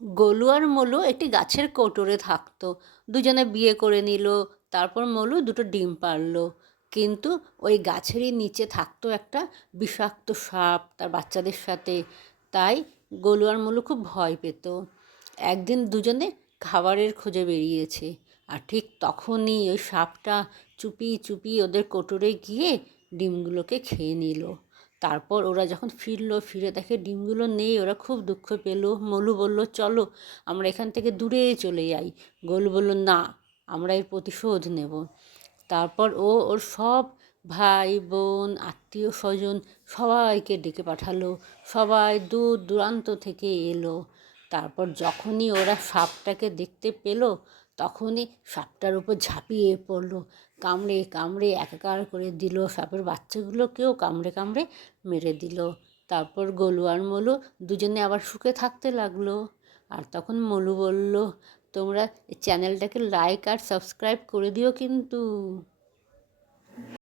গোলু আর মোলু একটি গাছের কোটরে থাকতো। দুজনে বিয়ে করে নিল। তারপর মোলু দুটো ডিম পারলো। কিন্তু ওই গাছেরই নিচে থাকতো একটা বিষাক্ত সাপ তার বাচ্চাদের সাথে। তাই গোলু আর মোলু খুব ভয় পেত। একদিন দুজনে খাবারের খোঁজে বেরিয়েছে, আর ঠিক তখনই ওই সাপটা চুপি চুপি ওদের কোটরে গিয়ে ডিমগুলোকে খেয়ে নিল। তারপর ওরা যখন ফিরে দেখে ডিমগুলো নেই, ওরা খুব দুঃখ পেল। মোলু বলল, চলো আমরা এখান থেকে দূরে চলে যাই। গোলু বলল, না, আমরা এর প্রতিশোধ নেব। তারপর ও ওর সব ভাই বোন আত্মীয় স্বজন সবাইকে ডেকে পাঠালো। সবাই দূর দূরান্ত থেকে এলো। তারপর যখনই ওরা সাপটাকে দেখতে পেল, তখনই সাপটার উপর ঝাঁপিয়ে পড়লো। কামড়ে কামড়ে একাকার করে দিল। সাপের বাচ্চাগুলোকেও কামড়ে কামড়ে মেরে দিল। তারপর গোলু আর মোলু দুজনে আবার সুখে থাকতে লাগলো। আর তখন মোলু বলল, তোমরা চ্যানেলটাকে লাইক আর সাবস্ক্রাইব করে দিও কিন্তু।